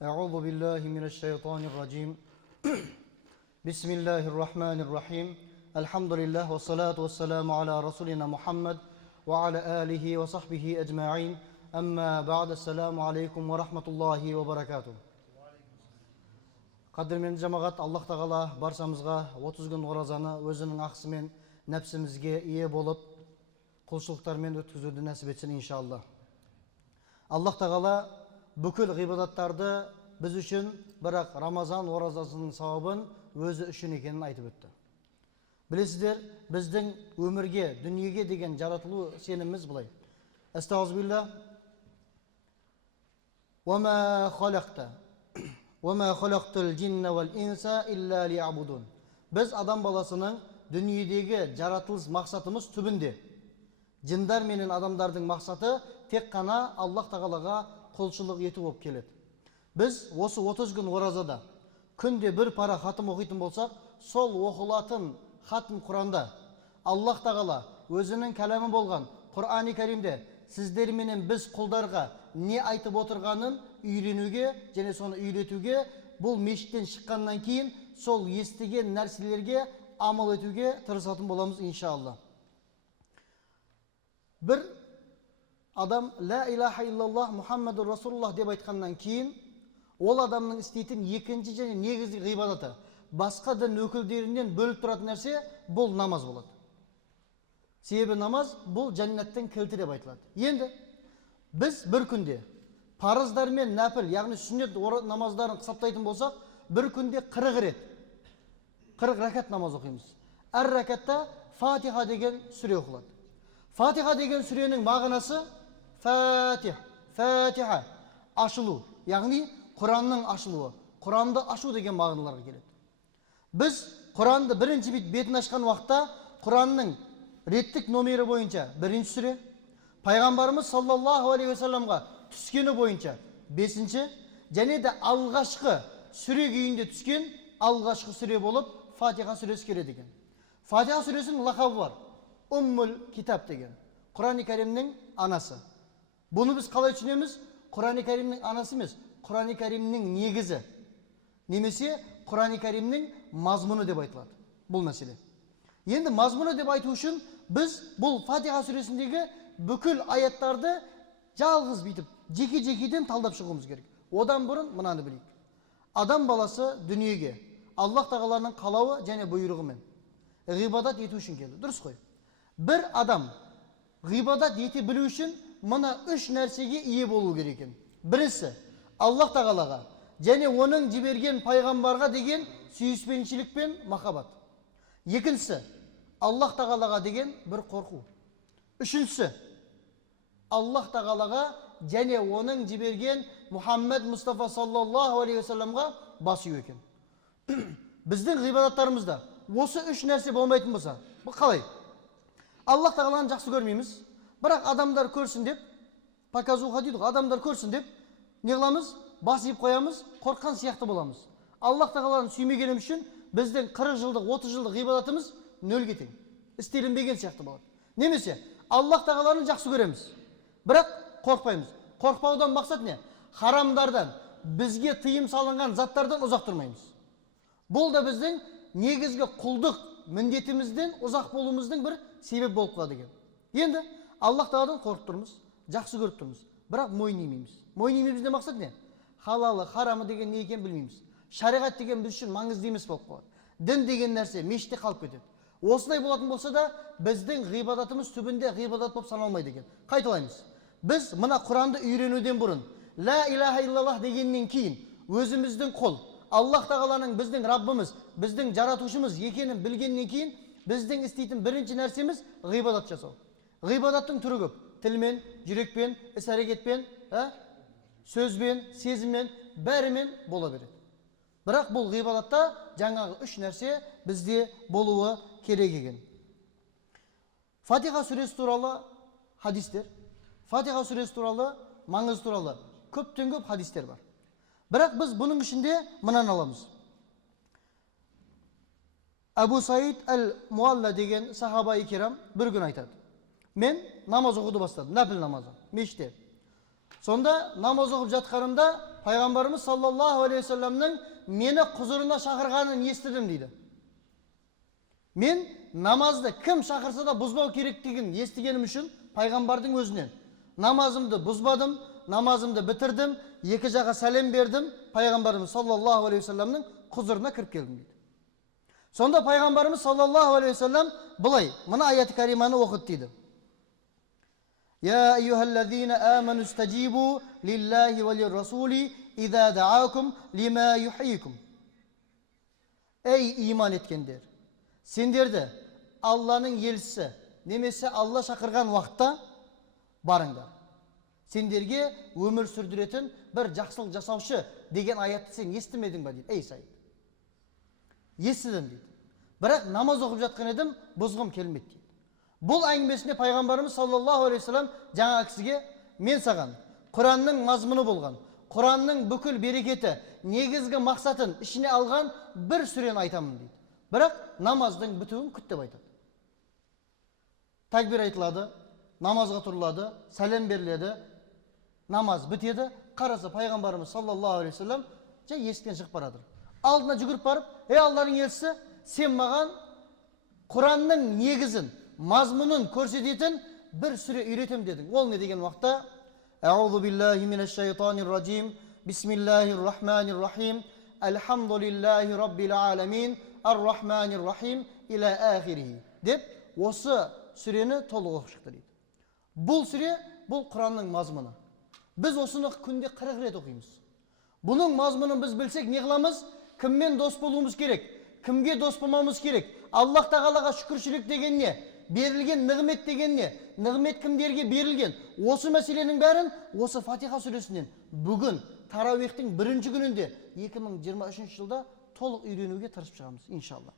Euzu billahi mineşşeytanirracim. Bismillahirrahmanirrahim. Elhamdülillah ve salatu vesselamu ala Resulina Muhammed ve ala alihi ve sahbihi ecma'in. Amma ba'd. Esselamu aleyküm ve rahmetullahi ve berekatuhu. Qadırmen cemaat, Allah Taala barsamızga 30 gün orazаны өзінің ақсымен нәпсімізге ие болып, құлшылықтармен өткізуді нәсіп етсін иншалла. Allah Taala бүкіл ғибадаттарды біз үшін, бірақ Рамазан оразасының сауабын өзі үшін екенін айтып өтті. Білесіздер, біздің өмірге, дүниеге деген жаратылу сеніміміз былай. Estağfirullah. وَمَا خَلَقْتَ الْجِنَّ وَالْإِنْسَ إِلَّا لِيَعْبُدُونَ. Біз адам баласының дүниедегі жаратылыс мақсатымыз түбінде. Жындар менен адамдардың мақсаты тек қана Аллах Тағалаға құлшылық ету болып келеді. Біз осы 30 gün оразада күнде бір пара хатым оқитын болсақ, сол оқылатын хатым Құранда Аллах Тағала өзінің кәлемі болған Құр'ан-ы Кәримде сіздер менен біз құлдарға не айтып отырғанын үйренуге және соны үйретуге, бұл мешіттен шыққаннан кейін сол естіген нәрселерге амал етуге тырысатын боламыз иншалла. Бір адам ла илаха иллаллах Мұхаммаду Расулуллах деп айтқаннан кейін, ол адамның істейтін екінші және негізгі ғибадаты басқа дін өкілдерінен бөліп тұратын нәрсе бұл намаз болады. Себебі намаз бұл жәннаттың кілті деп айтылады. Енді біз бір күнде парыздар мен нәпіл, яғни сүннет намаздарын қысаптайтын болсақ, бір күнде 40 рет 40 рәкат намаз оқимыз. Әр рәкатта Фатиха деген сүре оқылады. Фатиха деген сүренің мағынасы Фатиха, ашылу, яғни Құранның ашылуы, Құранды ашу деген мағыналарға келеді. Біз Құранды бірінші бетін ашқан уақытта Құранның реттік номері бойынша бірінші сүре, пайғамбарымыз саллаллаху алейхи вассаламға түскені бойынша 5-ші, және де алғашқы сүре күйінде түскен алғашқы сүре болып Фатиха сүресі келеді екен. Фатиха сүресінің лақабы бар, Уммул Китап деген, Құран-ы Кәримнің анасы. Бұны біз қалай түсінеміз? Құран-ы Кәримнің анасы емес, Құран-ы Кәримнің негізі, немесе Құран-ы Кәримнің мазмұны деп айтылады бұл мәселе. Енді мазмұны деп айту үшін біз бұл Фатиха сүресіндегі бүкіл аяттарды жалғыз бүйтіп жеке-жекеден талдап шығуымыз керек. Одан бұрын мынаны білейік. Адам баласы дүниеге Аллах Тағаланың қалауы және бұйрығымен ғибадат ету үшін келді. Дұрыс қой. Бір адам ғибадат ете білу үшін мына 3 нәрсеге ие болу керек екен. Бірінші, Аллах Тағалаға және оның жіберген пайғамбарға деген сүйіспеншілік пен махаббат. Екіншісі, Аллах Тағалаға деген бір қорқу. Үшіншісі, Аллах Тағалаға және оның жіберген Мұхаммед Мұстафа саллаллаху алейхи вассаламға бас ию екен. Біздің ғибадаттарымызда осы 3 нәрсе болмайтын болса, бұл қалай? Аллах Тағаланы жақсы көрмейміз, бірақ адамдар көрсін деп, показуха дейді ғой, адамдар көрсін деп, не қыламыз? Бас иіп қоямыз, қорққан сияқты боламыз. Аллах Тағаланы сүймегеніміз үшін біздің 40 жылдық, 30 жылдық ғибадатымыз нөлге тең, істелінбеген сияқты болады. Немесе Аллах Тағаланы жақсы көреміз, бірақ қорқпаймыз. Қорқпаудан мақсат не? Харамдардан, бізге тыйым салынған заттардан ұзақ тұрмаймыз. Бұл да біздің негізгі құлдық міндетімізден ұзақ болуымыздың бір себеп болып қалады екен. Енді Аллах Тағаладан қорқып тұрмыз, жақсы көріп тұрмыз, бірақ мойнаймаймыз. Мойнаймаймыз мақсат не? Халалы, харамы деген не екенін білмейміз. Шариғат деген біз үшін маңызды емес болып қалады. Дін деген нәрсе мешітте қалып кетеді. Осылай болатын болса да, біздің ғибадатымыз түбінде ғибадат болып саналмайды екен. Қайталаймыз. Біз мына Құранды үйренуден бұрын, ла илаха иллаллах дегеннен кейін, өзіміздің қол, Аллах Тағаланың біздің Раббымыз, біздің жаратушымыз екенін білгеннен кейін, біздің істейтін бірінші нәрсеміз ғибадат жасау. Ғибадаттың түрі көп. Тілмен, жүрекпен, іс-әрекетпен, сөзбен, сезіммен, бәрімен бола береді. Бірақ бұл ғибадатта жаңағы 3 нәрсе бізде болуы керек екен. Фатиха сүресі туралы хадистер, Фатиха сүресі туралы, маңыз туралы көптен көп хадистер бар. Бірақ біз бұның ішінде мынаны аламыз. Абу Саид әл-Муалла деген сахаба-и керам бір күн айтады. Мен намаз оқуды бастадым, нәпіл намазы, мешітте. Sonda namaz оқып жатқанымda пайғамбарымыз саллаллаху алейхи вассаламның мені құзырына шақырғанын естідім дейді. Мен намазды кім шақырса да бұзбау керектігін естігенім үшін пайғамбардың өзінен намазымды бұзбадым, намазымды бітірдім, екі жаққа сәлем бердім, пайғамбарымыз саллаллаху алейхи вассаламның құзырына кіріп келдім дейді. Сонда пайғамбарымыз саллаллаху алейхи вассалам бұлай мына аяты кариманы оқыды дейді. يا أيها الذين آمنوا استجيبوا لله وللرسول إذا دعاكم لما يحييكم. Ey iman etkендер, сендерді Алланың елшісі немесе Алла шақырған уақытта барыңдар. Сендерге өмір сүрдіретін бір жақсылық жасаушы деген аятты сен естімедің ба дейді. Ей Саид. Естідім дейді. Бірақ намаз оқып жатқан едім, бұзғым келмеді дейді. Бұл әңгімесінде пайғамбарымыз саллаллаху алейхи вассалам жаңа кісіге мен саған Құранның мазмұны болған, Құранның бүкіл берекеті, негізгі мақсатын ішіне алған бір сүрені айтамын дейді. Бірақ намаздың бітуін күт деп айтады. Такбир айтылады, намазға тұрылады, сәлем беріледі, намаз бітеді, қараса пайғамбарымыз саллаллаху алейхи вассалам жай есіктен шығып барады. Алдына жүгіріп барып, ей Алланың елшісі, сен маған Құранның негізін, мазмұнын көрсететін бір сүре үйретем дедің. Ол не деген уақытта? Аузу биллахи минаш шайтанир раджим. Бисмиллахир рахманир рахим. Алхамдулиллахи раббил аламин. Ар-рахманир рахим иля ахирихи. Деп осы сүрені толық оқып шықты дейді. Бұл сүре, бұл Құранның мазмұны. Біз осыны күнде 40 рет оқимыз. Бұның мазмұнын біз білсек не қыламыз? Кіммен дос болуымыз керек? Кімге дос болмауымыз керек? Аллах тағалаға шүкіршілік деген не? Берілген нығмет деген не? Нығмет кімдерге берілген? Осы мәселенің бәрін осы Фатиха сүресінен бүгін Тарауихтың бірінші күнінде 2023 жылда толық үйренуге тырысып шығамыз, иншалла.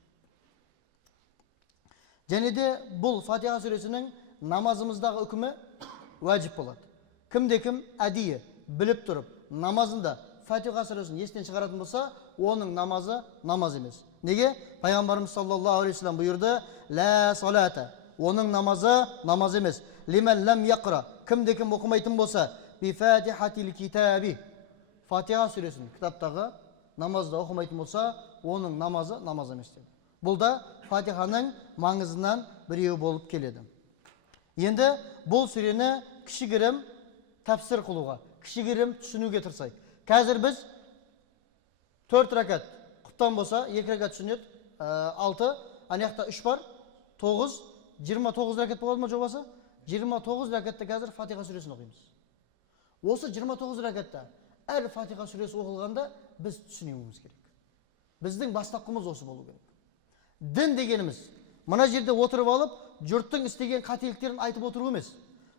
Және де бұл Фатиха сүресінің намазымыздағы үкімі уәжіп болады. Кімде-кім әдейі біліп тұрып, намазында Фатиха сүресін естен шығаратын болса, оның намазы намаз емес. Неге? Пайғамбарымыз саллаллаху алейхи вассалам бұйырды: "Ла салата", оның намазы намаз емес. "Лиман лам яқра", кімде-кім оқымайтын болса, "Би фатихатил китаби", Фатиха сүресін кітаптағы намазда оқымайтын болса, оның намазы намаз емес деді. Бұл да Фатиханың маңызынан біреуі болып келеді. Енді бұл сүрені кішігірім тәпсір қылуға, кішігірім түсінуге тырысайық. Қазір біз 4 ракат құптан болса, 2 ракат түсінеді, 6, анаяқта 3 бар, 9, 29 ракат болады ма жобасы? 29 ракатта қазір Фатиха сүресін оқимыз. Осы 29 ракатта әр Фатиха сүресі оқылғанда біз түсінуіміз керек. Біздің бастапқымыз осы болу керек. Дін дегеніміз, мына жерде отырып алып, жұрттың істеген қателіктерін айтып отыру емес.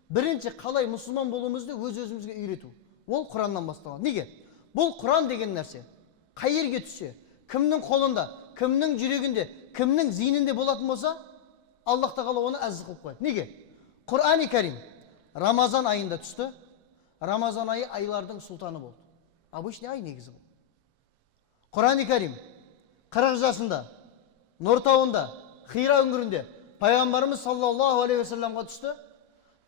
Бірінші қалай мұсылман болуымызды өз-өзімізге үйрету. Ол Құраннан басталады. Неге? Бұл Құран деген нәрсе қай жерге түссе, кімнің қолында, кімнің жүрегінде, кімнің зейнінде болатын болса, Аллах тағала оны әзіз қылып қояды. Неге? Құран-ы Кәрим Рамазан айында түсті. Рамазан айы айлардың сұлтаны болды. Обычный ай негізі бұл. Құран-ы Кәрим 40 жасында Нұртауында, Хира өңірінде пайғамбарымыз саллаллаху алейхи вассаламға түсті.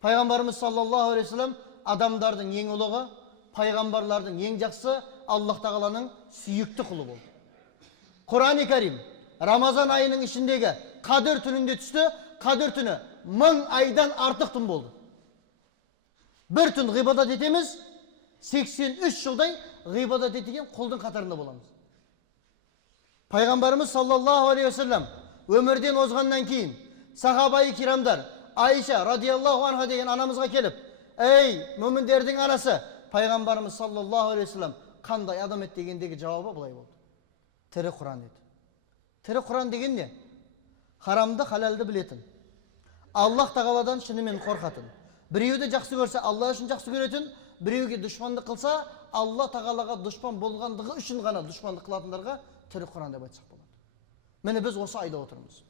Пайғамбарымыз саллаллаху алейхи вассалам адамдардың ең ұлығы, пайғамбарлардың ең жақсы, Аллах тағаланың сүйікті құлы болды. Құран-ы Кәрим Рамазан айының ішіндегі Қадір түнінде түсті. Қадір түні 1000 айдан артық түн болды. Бір түн ғибадат етеміз, 83 жылдай ғибадат етеген құлдың қатарында боламыз. Пайғамбарымыз саллаллаху алейхи вассалам өмірден озғаннан кейін сахабаи кирамдар Айша радиаллаху анха деген анамызға келіп, "Ей, мүміндердің анасы", пайғамбарымыз саллаллаху алейхи вассалам қандай адам еді дегендегі жауабы былай болды: "Тірі Құран" деді. Тірі Құран деген не? Харамды, халалды білетін, Аллах тағаладан шынымен қорқатын, біреуді жақсы көрсе Алла үшін жақсы көретін, біреуге дұшпандық қылса Алла тағалаға дұшпан болғандығы үшін ғана дұшпандық қылатындарға тірі Құран деп айтсақ болады. Міне біз осы айда отырмыз.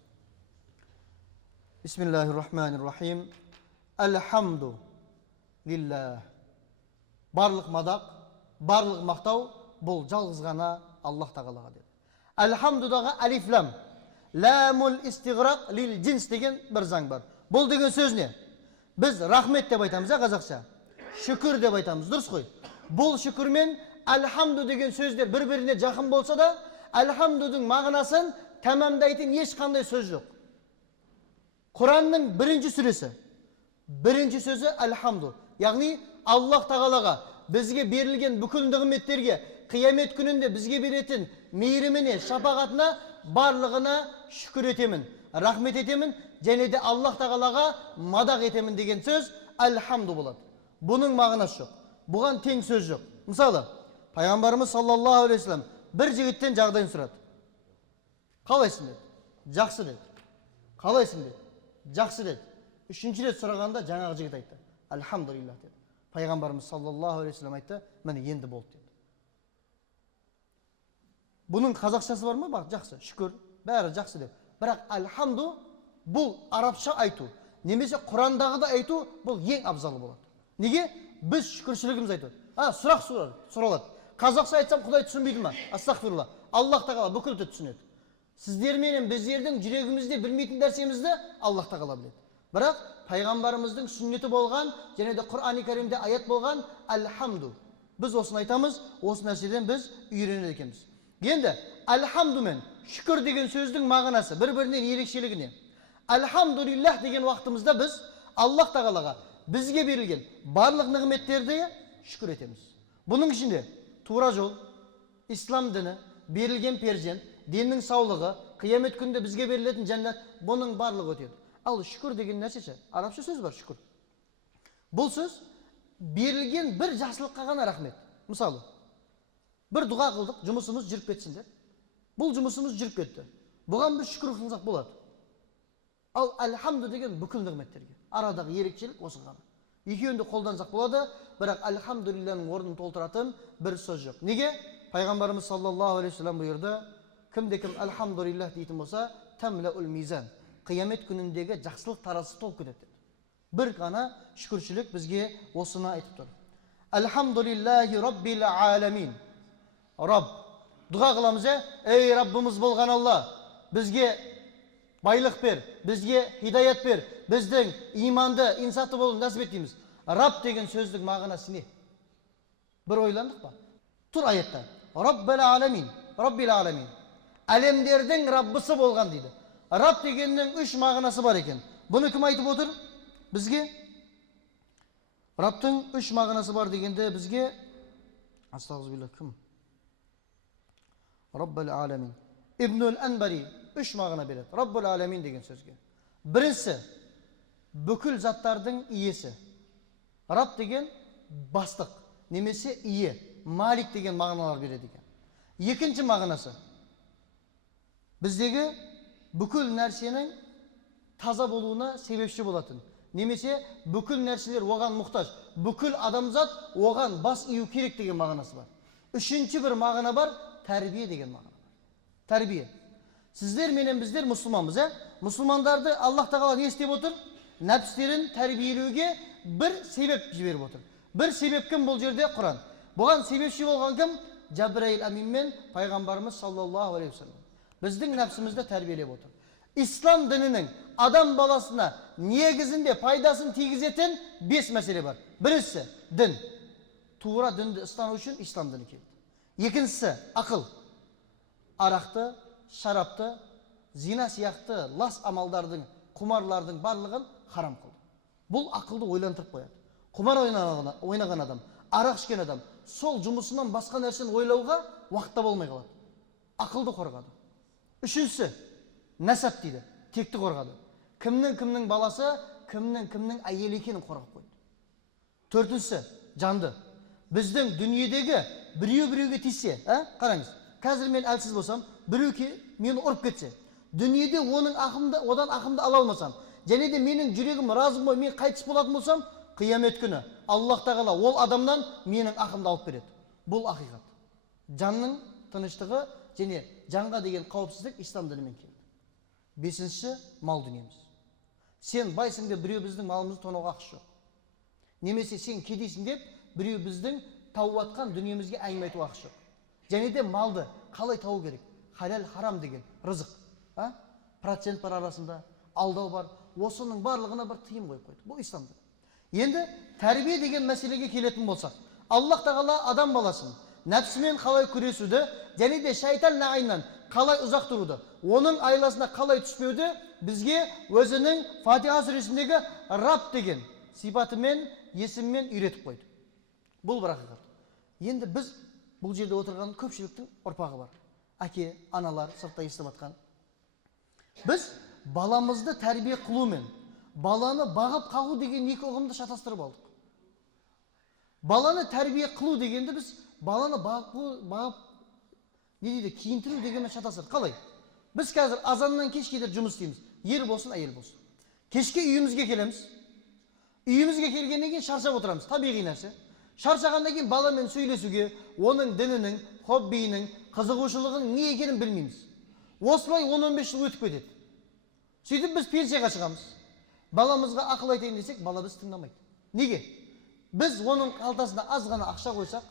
Бисмиллахир-рахманир-рахим. Алхамду лиллах. Барлық мадақ, барлық мақтау бұл жалғыз ғана Аллах тағалаға деді. Алхамдудағы алифлам, ламул истиғрақ лил джинс деген бір заң бар. Бұл деген сөз не? Біз рахмет деп айтамыз, қазақша. шүкір деп айтамыз, дұрыс қой. Бұл шүкірмен әлхамду деген сөздер бір-біріне жақын болса да, әлхамдудың мағынасын тәмамдайтын ешқандай сөз жоқ. Құранның бірінші сөзі әлхамду. Яғни Аллах тағалаға бізге берілген бүкіл нығметтерге, қиямет күнінде бізге беретін мейіріміне, шапағатына, барлығына шүкір етемін, рахмет етемін, және де Аллах тағалаға мадақ етемін деген сөз әлхамду болады. Бұның мағынасы жоқ. Бұған тең сөз жоқ. Мысалы, пайғамбарымыз саллаллаху алейхи вассалам бір жігіттен жағдайын сұрады. Қалайсың деді? Жақсы деді. Қалайсың деді? Жақсы деді. Үшінші рет сұрағанда жаңағы жігіт айтты. Альхамдулиллах деді. Пайғамбарымыз саллаллаху алейхи вассалам айтты, міне енді болды деді. Бұның қазақшасы бар ма? Бақ, жақсы, шүкір, бәрі жақсы деп. Бірақ альхамду бұл арабша айту, немесе Құрандағы да айту, бұл ең абзалы болады. Неге? Біз шүкіршілігіміз айтады. Сұрақ сұралады. Қазақша айтсам Құдай түсінбейді ма? Астағфирулла. Аллах тағала бүкілді түсінеді. Сіздер менен біздердің жүрегімізде білмейтін нәрсемізді Аллах тағала біледі. Бірақ пайғамбарымыздың сүннеті болған, және де Құран-ы Кәрімде аят болған альхамду. Біз осыны айтамыз, осы нәрседен біз үйренеді екенбіз. Енді альхамду мен шүкір деген сөздің мағынасы бір-бірінен ерекшелігі не? Альхамдулиллах деген уақытымызда біз Аллах тағалаға бізге берілген барлық нығметтерді шүкір етеміз. Бұның ішінде тура жол, ислам діні, берілген перзент, деннің саулығы, қиямет күнде бізге берілетін жәннат, бұның барлығы өтеді. Ал шүкір деген нәрсе, арабша сөз бар шүкір. Бұл сөз берілген бір жақсылыққа ғана рахмет. Мысалы, бір дұға қылдық, жұмысымыз жүріп кетсін деп. Бұл жұмысымыз жүріп кетті. Бұған біз шүкір қылсақ болады. Ал альхамду деген бүкіл нығметтерге. Арадағы ерекшелік осы ғана. Екеуінде қолдансақ болады, бірақ альхамдулиллахның орнын толтыратын бір сөз жоқ. Неге? Пайғамбарымыз саллаллаху алейхи вассалам бұйырды, кімде-кім альхамдулиллах дейтін болса, тамлаул мизан. Қиямет күніндегі жақсылық тарасы толып кетеді. Бір ғана шүкіршілік бізге осыны айтып тұр. Альхамдулиллахи раббил аламин. Рабб, дұға қыламыз, ей Раббымыз болған Алла, бізге байлық бер, бізге хидаят бер, біздің иманды, инсафты болуын нәсіп ет дейміз. Рабб деген сөздің мағынасы не? Бір ойландық па? Тұр аятта. Раббил аламин, раббил аламин. Әлемдердің Раббысы болған дейді. Рабб дегеннің үш мағынасы бар екен. Бұны кім айтып отыр? Бізге Раббтың үш мағынасы бар дегенде бізге астағфирулла кім? Раббил аламин. Ибнул Анбари үш мағына береді. Раббул аламин деген сөзге. Бірінші, бүкіл заттардың иесі. Рабб деген бастық, немесе ие, малик деген мағыналар береді екен. Екінші мағынасы, біздегі бүкіл нәрсенің таза болуына себепші болатын. Немесе бүкіл нәрселер оған мұқтаж. Бүкіл адамзат оған бас ию керек деген мағынасы бар. Үшінші бір мағына бар, тәрбие деген мағына бар. Тәрбие. Сіздер менен біздер мұсылманбыз, Мұсылмандарды Аллах тағала не істеп отыр? Нәпстерін тәрбиелеуге бір себеп жіберіп отыр. Бір себеп кім бұл жерде? Құран. Бұған себепші болған кім? Жабраил амин мен пайғамбарымыз саллаллаху алейхи вассалам. Біздің нәпсімізді тәрбиелеп отыр. Ислам дінінің адам баласына негізінде пайдасын тигізетін 5 мәселе бар. Біріншісі дін. Тура дінді ұстану үшін ислам діні келді. Екіншісі ақыл. Арақты, шарапты, зина сияқты лас амалдардың, құмарлардың барлығын харам қылды. Бұл ақылды ойлантырып қояды. Құмар ойнаған адам, арақ ішкен адам сол жұмысынан басқа нәрсені ойлауға уақытта болмай қалады. Ақылды қорғады. Үшіншісі нәсәп дейді, текті қорғады. Кімнің баласы, кімнің әйелі екенін қорғап қойды. Төртіншісі жанды. Біздің дүниедегі біреуге тисе, қараңыз, қазір мен әлсіз болсам, біреу мені ұрып кетсе, дүниеде одан ақымды ала алмасам, және де менің жүрегім разы болмай мен қайтыс болатын болсам, қиямет күні Аллах тағала ол адамнан менің ақымды алып береді. Бұл ақиқат. Жанның тыныштығы және жанға деген қауіпсіздік ислам дінімен келді. Бесінші, мал дүниеміз. Сен байсың деп біреу біздің малымызды тонауға ақысы жоқ. Немесе сен кедейсің деп біреу біздің тауып атқан дүниемізге әңгіме айтуға ақысы жоқ. Және де малды қалай тауып керек? Халал харам деген рызық. Процент бар арасында, алдау бар. Осының барлығына бір тыйым қойып қойды. Бұл исламда. Енді тәрбие деген мәселеге келетін болсақ, Аллах тағала адам баласын нәпсімен қалай күресуді және де шайтан лағиннан қалай ұзақ тұруды, оның айласына қалай түспеуді бізге өзінің Фатиха сүресіндегі Раб деген сипатымен, есіммен үйретіп қойды. Бұл бір ақиқат. Енді біз бұл жерде отырған көпшіліктің ұрпағы бар. Әке, аналар сыртта естіп жатқан. Біз баламызды тәрбие қылумен баланы бағып қағу деген екі ұғымды шатастырып алдық. Баланы тәрбие қылу дегенде біз баланы бағып киіндіру дегенмен шатастырдық. Қалай? Біз қазір азаннан кешке дейін жұмыс істейміз. Ер болсын, әйел болсын. Кешке үйімізге келеміз. Үйімізге келгеннен кейін шаршап отырамыз. Табиғи нәрсе. Шаршағаннан кейін баламен сөйлесуге, оның дінінің, хоббиінің, қызығушылығының не екенін білмейміз. Осылай 10-15 жыл өтіп кетеді. Сөйтіп біз пенсияға шығамыз. Баламызға ақыл айтайын десек, бала біз тыңдамайды. Неге? Біз оның қалтасына аз ғана ақша қойсақ,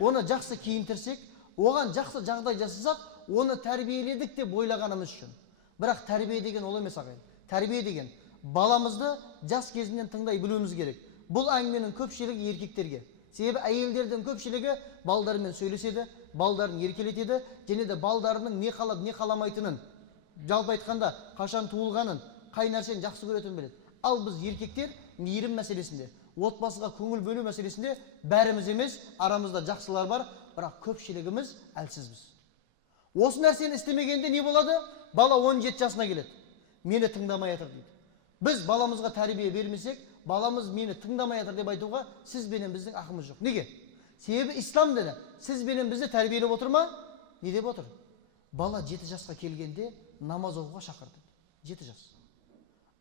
оны жақсы киіндірсек, оған жақсы жағдай жасасақ, оны тәрбиеледік деп ойлағанымыз үшін. Бірақ тәрбие деген ол емес ағайын. Тәрбие деген баламызды жас кезінен тыңдай білуіміз керек. Бұл әңгіменің көпшілігі еркектерге. Себебі әйелдердің көпшілігі балдарымен сөйлеседі, балдарын еркелетеді, және де балдарының не қалап, не қаламайтынын, жалпы айтқанда қашан туылғанын, қай нәрсені жақсы көретінін біледі. Ал біз еркектер мейірім мәселесінде, отбасыға көңіл бөлу мәселесінде бәріміз емес, арамызда жақсылар бар, бірақ көпшілігіміз әлсізбіз. Осы нәрсені істемегенде не болады? Бала 17 жасына келеді. Мені тыңдамай жатыр дейді. Біз баламызға тәрбие бермесек, баламыз мені тыңдамай жатыр деп айтуға сіз бенен біздің ақымыз жоқ. Неге? Себебі ислам діні сіз бенен бізді тәрбиелеп отыр ма? Не деп отыр? Бала 7 жасқа келгенде намаз оқуға шақырды. 7 жас.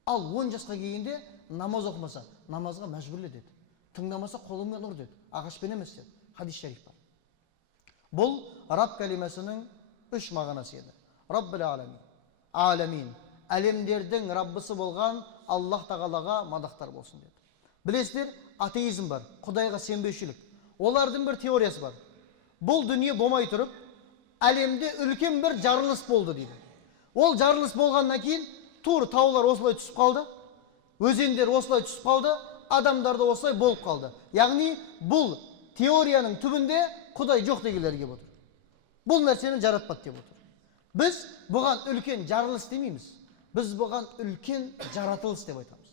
Ал 10 жасқа келгенде намаз оқымаса, намазға мәжбүрле деді. Тыңдамаса қолыңмен ұр деді. Ағашпен емес деді. Хадис шариф бар. Бұл Раб кәлимасының 3 мағынасы еді. Раббил аламин. Аламин. Әлемдердің Раббысы болған Аллах тағалаға мадақтар болсын деді. Білесіздер, атеизм бар, Құдайға сенбеушілік. Олардың бір теориясы бар. Бұл дүние болмай тұрып, әлемде үлкен бір жарылыс болды дейді. Ол жарылыс болғаннан кейін тур таулар осылай түсіп қалды, өзендер осылай түсіп қалды, адамдар да осылай болып қалды. Яғни бұл теорияның түбінде Құдай жоқ дегелер келіп отыр. Бұл нәрсені жаратпады деп отыр. Біз бұған үлкен жарылыс демейміз. Біз бұған үлкен жаратылыс деп айтамыз.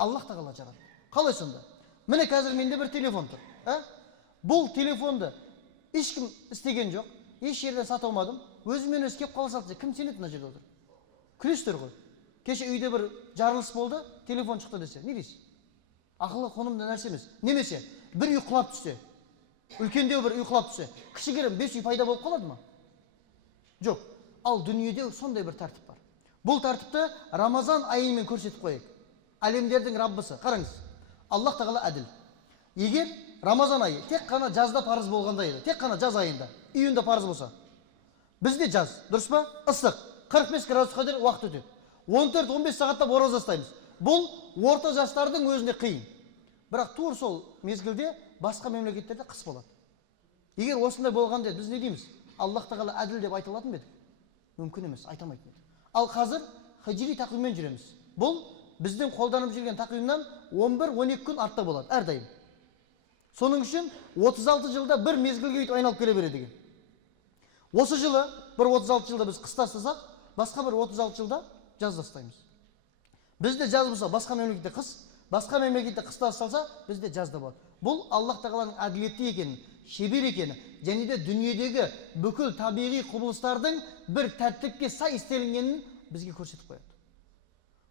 Аллах тағала жаратты. Қалай сонда? Міне қазір менде бір телефон тұр. Бұл телефонды ешкім істеген жоқ. Еш жерден сатып алмадым. Өзімен өзі кеп қала салды. Кім сенеді мына жерде отыр? Күрестер ғой. Кеше үйде бір жарылыс болды, телефон шықты десе, не дейсіз? Ақылы қонымды нәрсе емес. Немесе бір үй құлап түссе, үлкендеу бір үй құлап түссе, кішігірім 5 үй пайда болып қалады ма? Жоқ. Ал дүниеде сондай бір тәртіп бар. Бұл тәртіпті Рамазан айымен көрсетіп қойайық. Әлемдердің Раббысы. Қараңыз. Аллах тағала әділ. Егер Рамазан айы тек қана жазда парыз болғанда еді, тек қана жаз айында, июньда парыз болса, бізде жаз, дұрыс па? Ыстық, 45 градусқа дейін уақыт өтеді. 14-15 сағатта ораза ұстаймыз. Бұл орта жастардың өзіне қиын. Бірақ тур сол мезгілде басқа мемлекеттерде қыс болады. Егер осындай болғанда біз не дейміз? Аллах тағала әділ деп айта алатын бедік? Мүмкін емес, айтамайтын еді. Ал қазір хижри тақвиммен жүреміз. Бұл біздің қолданып жүрген тақвимнан 11-12 күн артта болады әрдайым. Соның үшін 36 жылда бір мезгілге өйтіп айналып келе береді екен. Осы жылы бір 36 жылда біз қыста ұстасақ, басқа бір 36 жылда жазда ұстаймыз. Бізде жаз болса, басқа мемлекетте қыс, басқа мемлекетте қыста ұсталса, бізде жазда болады. Бұл Аллах тағаланың әділетті екені, шебер екені, және де дүниедегі бүкіл табиғи құбылыстардың бір тәртіпке сай істелінгенін бізге көрсетіп қояды.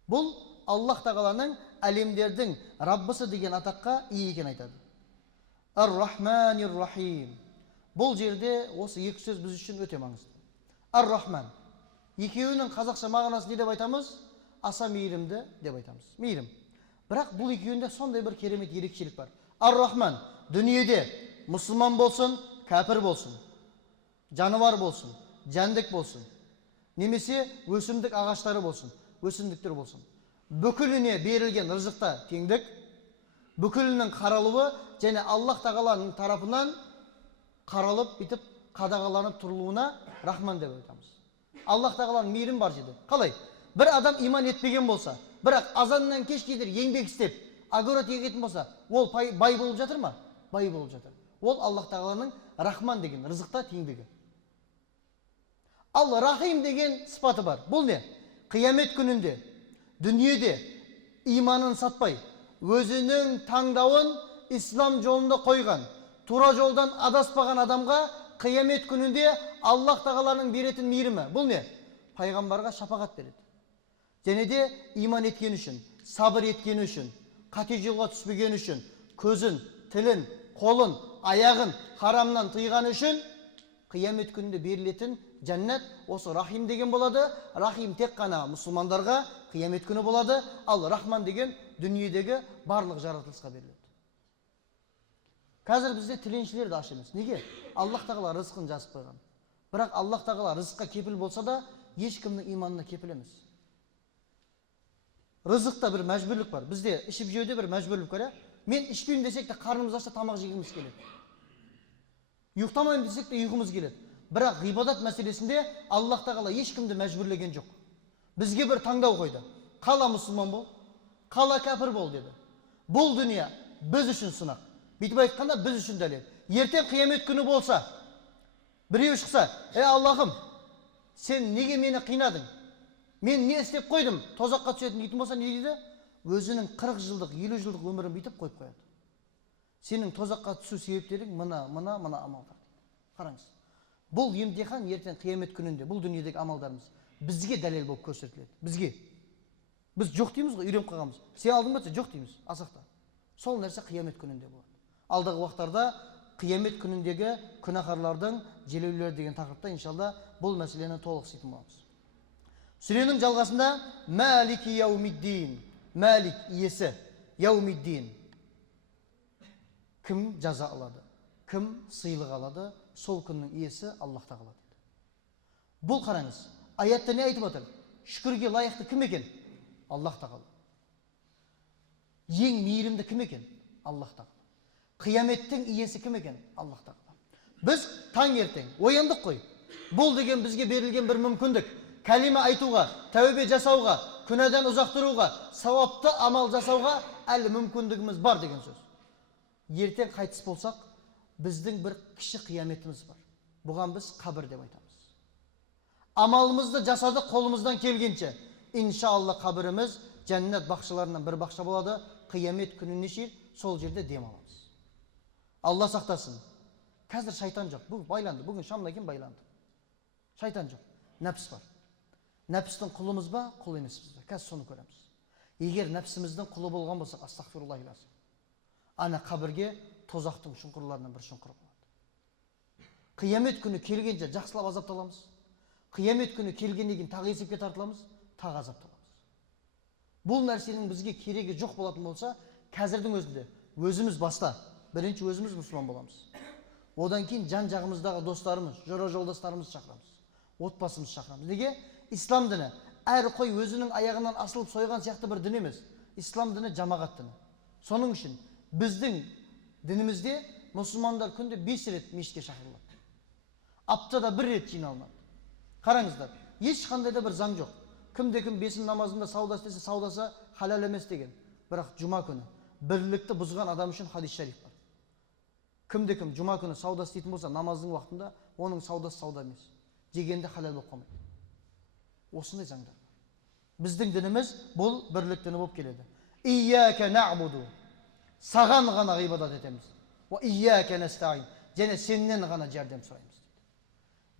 Бұл Аллах тағаланың әлемдердің Раббысы деген атаққа ие екенін айтады. Ар-Рахманир-Рахим. Бұл жерде осы екі сөз біз үшін өте маңызды. Ар-Рахман. Екеуінің қазақша мағынасы не деп айтамыз? Аса мейірімді деп айтамыз. Мейірім. Бірақ бұл екеуінде сондай бір керемет ерекшелік бар. Ар-Рахман. Дүниеде мұсылман болсын, кәпір болсын, жануар болсын, жәндік болсын, немесе өсімдік ағаштары болсын, өсімдіктер болсын. Бүкіліне берілген рызықта теңдік, бүкілінің қаралуы және Аллах тағаланың тарапынан қаралып, бітіп, қадағаланып тұрылуына Рахман деп айтамыз. Аллах тағаланың мейірім бар жерде. Қалай? Бір адам иман етпеген болса, бірақ азаннан кешке дейін еңбек істеп, огород егетін болса, ол бай болып жатыр ма? Бай болып жатыр. Ол Аллах Тағаланың Рахман деген рызықта теңдігі. Ал Рахим деген сыпаты бар. Бұл не? Қиямет күнінде, дүниеде иманын сатпай, өзінің таңдауын ислам жолында қойған, тура жолдан адаспаған адамға қиямет күнінде Аллах Тағаланың беретін мейірімі. Бұл не? Пайғамбарға шапағат береді. Және де иман еткен үшін, сабыр еткен үшін, қате жолға түспеген үшін, көзін, тілін, қолын, аяғын харамнан тыйған үшін қиямет күнінде берілетін жәннат осы Рахим деген болады. Рахим тек қана мұсылмандарға қиямет күні болады, ал Рахман деген дүниедегі барлық жаратылысқа беріледі. Қазір бізде тіленшілер де аш емес. Неге? Аллах Тағала рызқын жазып қойған. Бірақ Аллах Тағала рызыққа кепіл болса да, ешкімнің иманына кепіл емес. Рызықта бір мәжбүрлік бар. Бізде ішіп жеуде бір мәжбүрлік бар. Мен ішпеймін десек те қарнымыз ашса тамақ жегіміз келеді. Ұйықтамаймын десек те ұйқымыз келеді. Бірақ ғибадат мәселесінде Аллах Тағала ешкімді мәжбүрлеген жоқ. Бізге бір таңдау қойды. Қала мұсылман бол, қала кәпір бол деді. Бұл дүние біз үшін сынақ. Бүйтіп айтқанда біз үшін дәлел. Ертең қиямет күні болса, біреу шықса, Аллахым, сен неге мені қинадың? Мен не істеп қойдым? Тозаққа түсетін дейтін болса не дейді? Өзінің 40 жылдық, 50 жылдық өмірін бүйтіп қойып қояды. Сенің тозаққа түсу себептерің мына амалдар. Қараңыз. Бұл емтихан ертең қиямет күнінде, бұл дүниедегі амалдарымыз бізге дәлел болып көрсетіледі. Бізге. Біз жоқ дейміз ғой, үйреніп қалғанбыз. Сен алдың ба? Жоқ дейміз, асақта. Сол нәрсе қиямет күнінде болады. Алдағы уақыттарда қиямет күніндегі күнәһарлардың желеулері деген тақырыпта иншалла бұл мәселені толық сыйтын боламыз. Сүренің жалғасында Малики яумиддин, Малик иесі, яумиддин. Кім жаза алады, кім сыйлық алады, сол күннің иесі Аллах Тағала дейді. Бұл қараңыз, аятта не айтып отыр? Шүкірге лайықты кім екен? Аллах Тағала. Ең мейірімді кім екен? Аллах Тағала. Қияметтің иесі кім екен? Аллах Тағала. Біз таңертең ояндық қой. Бұл деген бізге берілген бір мүмкіндік. Кәлима айтуға, тәубе жасауға, күнәдан ұзақ тұруға, сауапты амал жасауға әлі мүмкіндігіміз бар деген сөз. Ертең қайтыс болсақ, біздің бір кіші қияметіміз бар. Бұған біз қабір деп айтамыз. Амалымызды жасадық қолымыздан келгенше. Иншалла қабіріміз жәннат бақшаларынан бір бақша болады. Қиямет күніне шейін сол жерде дем аламыз. Алла сақтасын. Қазір шайтан жоқ. Бұл байланды. Бүгін шамнан кейін байланды. Шайтан жоқ. Нәпс бар. Нәпстің құлымыз ба, құл емеспіз бе? Қазір соны көреміз. Егер нәпсіміздің құлы болған болсақ, астағфируллах илазим. Ана қабірге тозақтың шұңқырларынан бір шұңқыр болады. Қиямет күні келгенше жақсылап азапталамыз. Қиямет күні келгеннен кейін тағы есепке тартыламыз, тағы азапталамыз. Бұл нәрсенің бізге керегі жоқ болатын болса, қазірдің өзінде өзіміз баста, бірінші өзіміз мұсылман боламыз. Одан кейін жан жағымыздағы достарымыз, жора жолдастарымыз шақырамыз. Отбасымыз шақырамыз. Неге? Ислам діні әр қой өзінің аяғынан асылып сойған сияқты бір дін емес. Ислам діні жамағат діні. Соның үшін біздің дінімізде мұсылмандар күнде 5 рет мешітке шақырылады. Аптада 1 рет жиналынады. Қараңыздар, ешқандай да бір заң жоқ. Кімде-кім бесін намазында сауда істесе, саудасы халал емес деген. Бірақ жұма күні бірлікті бұзған адам үшін хадис шариф бар. Кімде-кім жұма күні сауда істейтін болса, намаздың уақытында оның саудасы сауда емес. Жегенде халал болып қалмайды. Осындай заңдар. Біздің дініміз бұл бірлік діні болып келеді. Ияка нa'буду. Саған ғана ғибадат етеміз. Ва ияка настаин. Және сеннен ғана жәрдем сұраймыз.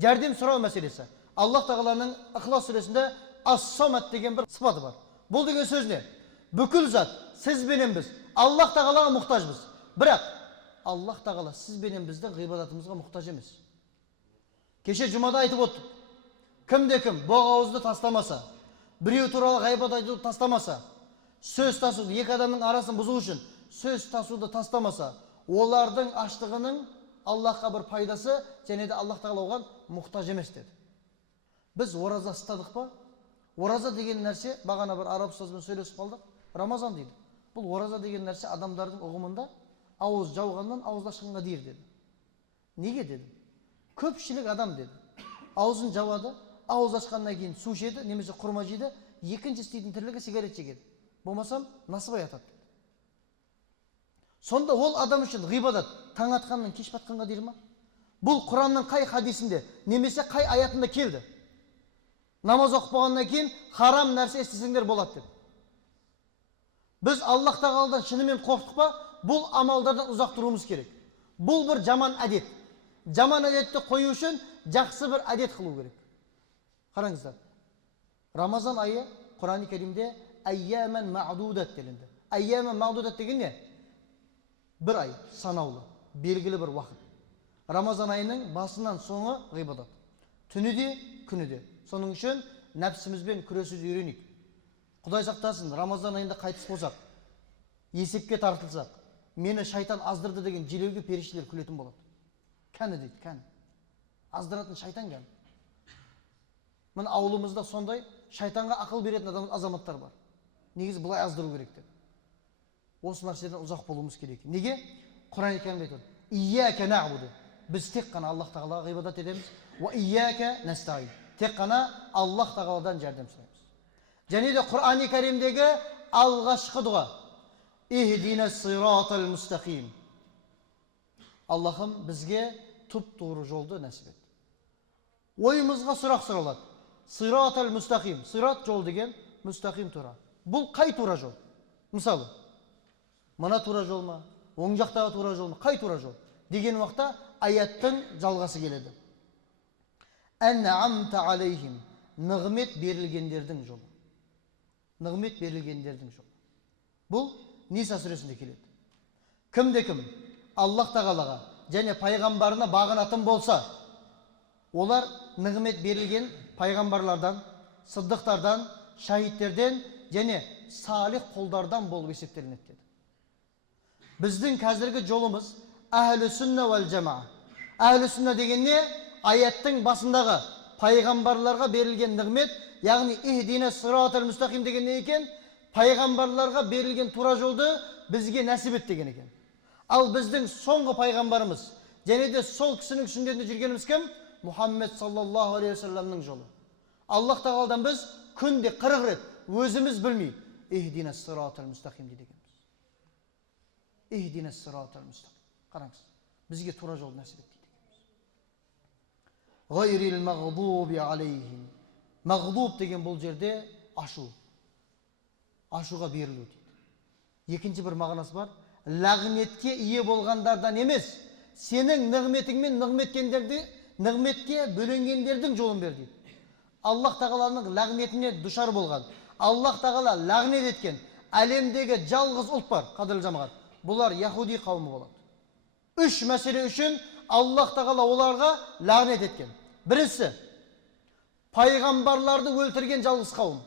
Жәрдем сұрау мәселесі. Аллах Тағаланың Ихлас сүресінде ас-самат деген бір сыпаты бар. Бұл деген сөз не? Бүкіл зат, сіз бенен біз Аллах Тағалаға мұқтажбыз. Бірақ Аллах Тағала сіз бенен біздің ғибадатымызға мұқтаж емес. Кеше жұмада айтып отырдық. Кімде-кім боғауызды тастамаса, біреу туралы ғайбат айтуды тастамаса, сөз тасуды, екі адамның арасын бұзу үшін сөз тасуды тастамаса, олардың аштығының Аллахқа бір пайдасы, және де Аллах Тағала оған мұқтаж емес деді. Біз ораза ұстадық па? Ораза деген нәрсе, бағана бір араб ұстазбен сөйлесіп қалдық, Рамазан дейді. Бұл ораза деген нәрсе адамдардың ұғымында ауыз жауғаннан ауыз ашқанға дейір деді. Неге деді? Көпшілік адам деді. Аузын жауады, ауыз ашқаннан кейін су ішеді, немесе құрма жейді, екінші істейтін тірлігі сигарет шегеді. Болмасам насыбай атады деді. Сонда ол адам үшін ғибадат таң атқаннан кеш батқанға дейір ма? Бұл Құранның қай хадисінде немесе қай аятында келді? Намаз оқып болғаннан кейін харам нәрсе істесеңдер болады деп. Біз Аллах тағаладан шынымен қорықтық па? Бұл амалдардан ұзақ тұруымыз керек. Бұл бір жаман әдет. Жаман әдетті қою үшін жақсы бір әдет қылу керек. Қараңыздар. Рамазан айы Құран-ы Кәримде айямен мa'дудат делінді. Айямен мa'дудат деген не? Bir ay, санаулы, белгілі бір уақыт. Рамазан айының басынан соңы ғибадат. Түні де, күні де. Соның үшін нәпсімізбен күресуді үйренейік. Құдай сақтасын, Рамазан айында қайтыс болсақ, есепке тартылсақ, мені шайтан аздырды деген желеуге періштелер күлетін болады. Кәні дейді, кәні. Аздыратын шайтан кәні. Міне ауылымызда сондай шайтанға ақыл беретін азаматтар бар. Негізі бұлай аздыру керек деп. Осы нәрседен ұзақ болуымыз керек. Неге? Құран-ы Кәрімде айтады. Ияка нa'буду. Біз тек қана Аллах тағалаға ғибадат етеміз. Ва ияка настаин. Тек қана Аллах тағаладан жәрдем сұраймыз. Және де Құран-ы Кәрімдегі алғашқы дұға. Ихдина сиратал мустақим. Аллахым бізге тұп-туғры жолды нәсіп ет. Ойымызға сұрақ сұралады. Сиратал мустақим. Сират жол деген мустақим тура. Бұл қай тура жол? Мысалы, мына тура жол ма? Оң жақтағы тура жол ма? Қай тура жол? Деген уақытта аяттың жалғасы келеді. Ән'амта алейхим. Нығмет берілгендердің жолы. Нығмет берілгендердің жолы. Бұл Ниса сүресінде келеді. Кімде-кім Аллах тағалаға және пайғамбарына бағынатын болса, олар нығмет берілген пайғамбарлардан, сыддықтардан, шахидтерден және салих қолдардан болып есептелінеді деді. Біздің қазіргі жолымыз әхлі сүнна вәл жамаа. Әхлі сүнна деген не? Аяттың басындағы пайғамбарларға берілген нығмет, яғни ихдина сиратал мустақим деген не екен? Пайғамбарларға берілген тура жолды бізге нәсіп ет деген екен. Ал біздің соңғы пайғамбарымыз және де сол кісінің сүннетінде жүргеніміз кім? Мұхаммед саллаллаху алейхи вассаламның жолы. Аллах тағаладан біз күнде 40 рет өзіміз білмей ихдина сиратал мустақим дегенбіз. Ихдина сиратал мустақим. Қараңыз, бізге тура жол нәсіп ет дегенбіз. Ғайрил мағдуби алейхим. Мағдуб деген бұл жерде ашу. Ашуға берілу дейді. Екінші бір мағынасы бар. Лағнетке ие болғандардан емес, сенің нығметіңмен нығметке бөленгендердің жолын бер дейді. Аллах тағаланың лағнетіне душар болған, Аллах тағала лағнет еткен әлемдегі жалғыз ұлт бар, қадірлі жамағат. Бұлар яхуди қауымы болады. 3 мәселе үшін Аллах тағала оларға лағнет еткен. Бірінші, пайғамбарларды өлтірген жалғыз қауым.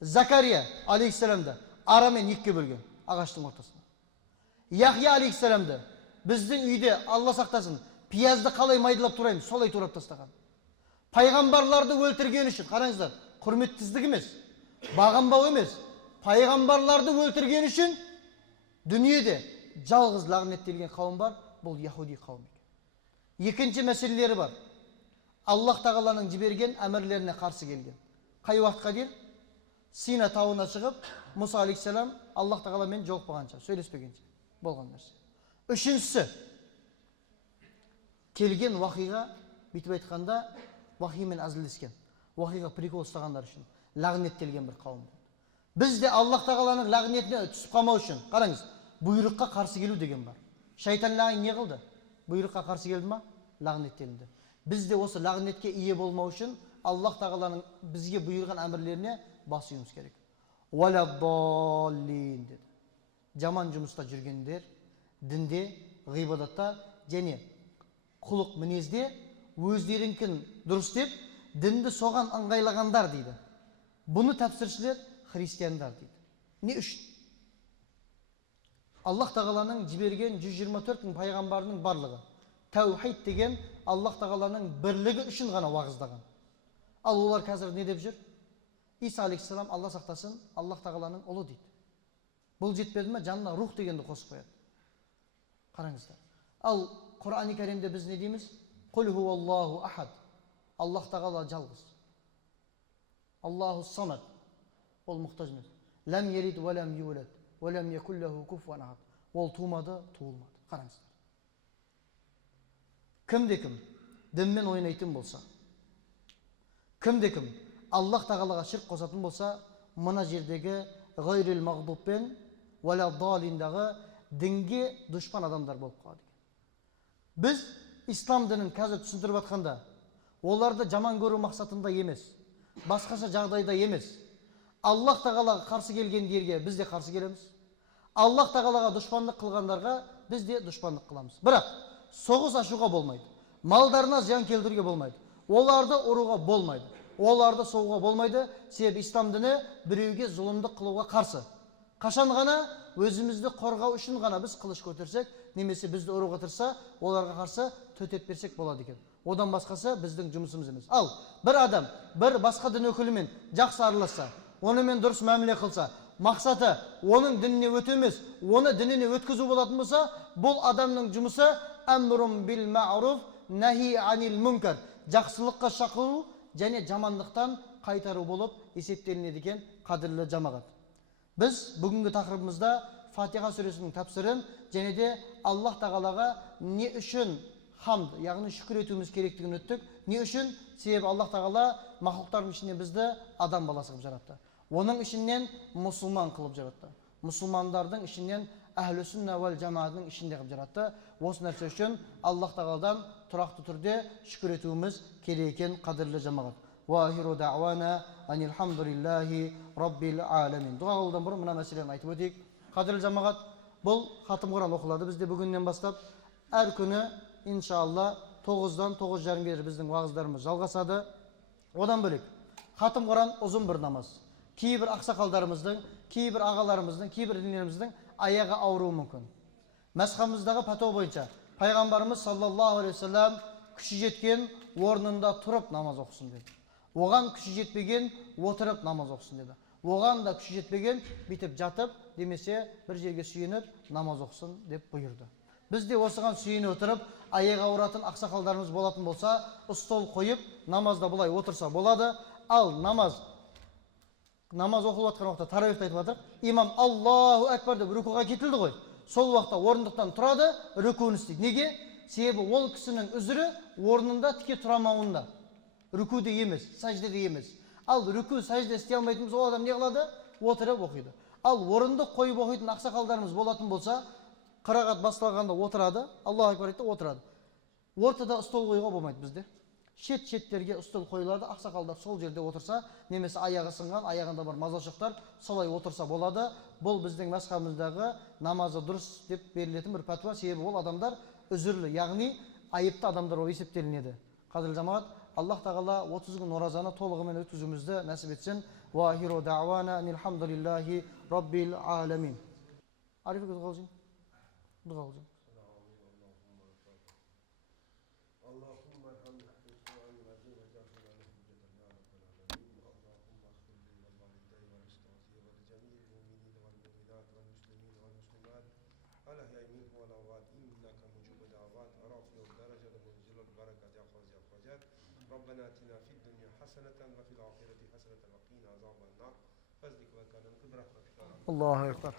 Закария алейхиссаламды арамен екіге бөлген ағаштың ортасында. Яхия алейхиссаламды біздің үйде, Алла сақтасын, пиязды қалай майдалап тураймыз, солай турап тастаған. Пайғамбарларды өлтірген үшін, қараңыздар, құрметтіздік емес, бағынбау емес, пайғамбарларды өлтірген үшін дүниеде жалғыз лағнеттелген қауым бар, бұл яхуди қауым екен. Екінші мәселелері бар. Аллах тағаланың жіберген әмірлеріне қарсы келген. Қай уақытқа дейін? Сина тауына шығып, Мұса алейхиссалам Аллах тағаламен жолықпағанша, сөйлеспегенше болған нәрсе. Үшіншісі, келген уақиға, бүйтіп айтқанда, уақимен әзілдескен, уақиға прикол ұстағандар үшін лағнеттелген бір қауым. Біз де Аллах тағаланың лағнетіне түсіп қалмау үшін, қараңыз, бұйрыққа қарсы келу деген бар. Шайтан лағин не қылды? Бұйрыққа қарсы келді ма? Лағнеттелді. Біз де осы лағнетке ие болмау үшін Аллах тағаланың бізге бұйырған әмірлеріне басуымыз керек. Уаладдаллин деді. Жаман жұмыста жүргендер, дінде, ғибадатта және құлық мінезде өздерінкін дұрыс деп, дінді соған ыңғайлағандар дейді. Бұны тәпсіршілер христиандар дейді. Не үшін? Аллах тағаланың жіберген 124 мың пайғамбарының барлығы тәухид деген Аллах тағаланың бірлігі үшін ғана уағыздаған. Ал олар қазір не деп жүр? Иса алейхиссалам, Алла сақтасын, Аллах тағаланың ұлы дейді. Бұл жетпеді ме, жанына рух дегенді қосып қояды. Қараңыздар. Ал Құран-ы Кәримде біз не дейміз? Құл хуаллаху ахад. Аллах тағала жалғыз. Аллаху самад. Ол мұқтаж емес. Ләм елид ва ләм юлад. وَلَمْ يَكُنْ لَهُ كُفُوًا أَحَدٌ. Ол тумады, туылмады. Қараңыздар. Кімде-кім дінмен ойнайтын болса, кімде-кім Аллах тағалаға ширк қосатын болса, мына жердегі ғайрил мағдубпен уәлә далиндағы дінге дұшпан адамдар болып қалады. Біз ислам дінін қазір түсіндіріп жатқанда, оларды жаман көру мақсатында емес, басқаша жағдайда емес. Аллах тағалаға қарсы келгендерге біз де қарсы келеміз. Аллах тағалаға дұшпандық қылғандарға біз де дұшпандық қыламыз. Бірақ соғыс ашуға болмайды. Малдарына зиян келтіруге болмайды. Оларды ұруға болмайды. Оларды соғуға болмайды. Себебі ислам діні біреуге зұлымдық қылуға қарсы. Қашан ғана өзімізді қорғау үшін ғана біз қылыш көтерсек, немесе бізді ұруға тырса, оларға қарсы төтеп берсек болады екен. Одан басқасы біздің жұмысымыз емес. Ал бір адам бір басқа дін өкілімен жақсы араласса, онымен дұрыс мәміле қылса, мақсаты оның дініне өту емес, оны дініне өткізу болатын болса, бұл адамның жұмысы әмрун бил ма'руф нахи анил мункар, жақсылыққа шақыру және жамандықтан қайтару болып есептелінеді екен, қадірлі жамағат. Біз бүгінгі тақырыбымызда Фатиха сүресінің тәпсірін және де Аллах тағалаға не үшін хамд, яғни шүкір етуіміз керектігін өттік. Не үшін? Себебі Аллах тағала мақлуқтардың ішінен бізді адам баласы қылып жаратты. Оның ішінен мұсылман қылып жаратты. Мұсылмандардың ішінен әхлі сүнна вәл жамаатының ішінде қылып жаратты. Осы нәрсе үшін Аллах тағаладан тұрақты түрде шүкір етуіміз керек екен, қадірлі жамағат. Ва ахиру дa'вана анил хамдулиллахи раббил аламин. Дұға қылудан бұрын мына мәселені айтып өтейік. Қадірлі жамағат, бұл хатым Құран оқылады бізде бүгіннен бастап. Әр күні иншалла 9-дан 9:30 біздің уағыздарымыз жалғасады. Одан бөлек хатым Құран ұзын бір намаз. Кейбір ақсақалдарымыздың, кейбір ағаларымыздың, кейбір dinlerimizдің аяғы ауруы мүмкін. Мәсхабымыздағы пәтуа бойынша пайғамбарымыз саллаллаху алейхи вассалам күші жеткен орнында тұрып намаз оқысын деді. Оған күші жетпеген отырып намаз оқысын деді. Оған да күші жетпеген бүйтіп жатып, демесе бір жерге сүйеніп намаз оқысын деп бұйырды. Біз де осыған сүйене отырып, аяғы ауыратын ақсақалдарымыз болатын болса, стол қойып, намазда бұлай отырса болады. Ал намаз оқылып жатқан уақытта таравихты айтып жатыр. Имам Аллаху акбар деп рүкуға кетілді ғой. Сол уақытта орындықтан тұрады, рүкуін істейді. Неге? Себебі ол кісінің үзірі орнында тіке тұрамауында. Рүкуде емес, сәждеде емес. Ал рүку сәжде істей алмайтын болса, ол адам не қылады? Отырып оқиды. Ал орындық қойып оқитын ақсақалдарымыз болатын болса, қырағат басталғанда отырады, Аллаху акбар айтты, отырады. Ортада стол қоюға болмайды бізде. Шет-шеттерге стол қойылады, ақсақалдар сол жерде отырса, немесе аяғы сынған, аяғында бар мазашықтар солай отырса болады. Бұл біздің мәсхабымыздағы намазы дұрыс деп берілетін бір пәтуа, себебі ол адамдар үзірлі, яғни айыпты адамдар болып есептелінеді. Қадірлі жамағат, Аллах тағала 30 күн оразаны толығымен өткізуімізді нәсіп етсін. Ва ахиру дa'вана анилхамдулиллахи раббил аламин. Ариф қылжың. Дұға қылжың. ربنا آتنا في الدنيا حسنة وفي الآخرة حسنة وقنا عذاب النار فضلك وكرمك برحمتك. الله أكبر.